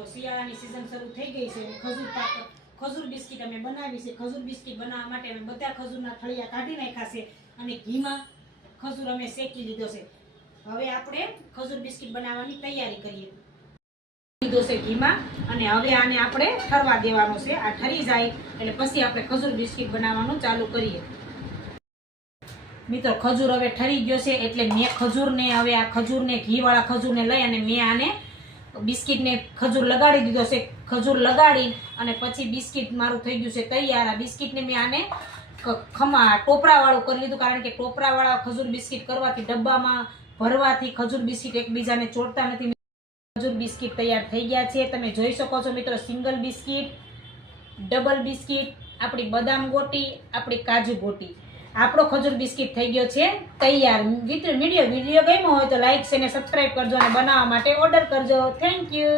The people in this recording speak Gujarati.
મિત્રો શિયાળાની સીઝન શરૂ થઈ ગઈ છે. ખજૂર બિસ્કિટ અમે બનાવી છે. ખજૂર બિસ્કિટ બનાવવા માટે અમે બધા ખજૂરના થળિયા કાઢી નાખ્યા છે અને ઘીમાં ખજૂર અમે શેકી લીધો છે. હવે આપણે ખજૂર બિસ્કિટ બનાવવાની તૈયારી કરીએ. લીધો છે ઘીમાં અને હવે આને આપણે ઠરવા દેવાનો છે. આ ઠરી જાય એટલે પછી આપણે ખજૂર બિસ્કિટ બનાવવાનું ચાલુ કરીએ. મિત્રો ખજૂર હવે ઠરી ગયો છે એટલે મેં ખજૂરને હવે આ ખજૂરને ઘીવાળા ખજૂરને લઈ અને મેં આને બિસ્કિટને ખજૂર લગાડી દીધો છે. ખજૂર લગાડી અને પછી બિસ્કિટ મારું થઈ ગયું છે તૈયાર. આ બિસ્કિટને મેં આને ટોપરાવાળું કરી લીધું, કારણ કે ટોપરાવાળા ખજૂર બિસ્કિટ કરવાથી ડબ્બામાં ભરવાથી ખજૂર બિસ્કિટ એકબીજાને ચોટતા નથી. ખજૂર બિસ્કિટ તૈયાર થઈ ગયા છે. તમે જોઈ શકો છો મિત્રો, સિંગલ બિસ્કિટ, ડબલ બિસ્કિટ, આપણી બદામ ગોટી, આપણી કાજુ ગોટી, આપણો ખજૂર બિસ્કિટ થઈ ગયો છે તૈયાર. વિડીયો ગમ્યો હોય તો લાઈક અને સબસ્ક્રાઈબ કરજો અને બનાવવા માટે ઓર્ડર કરજો. Thank you.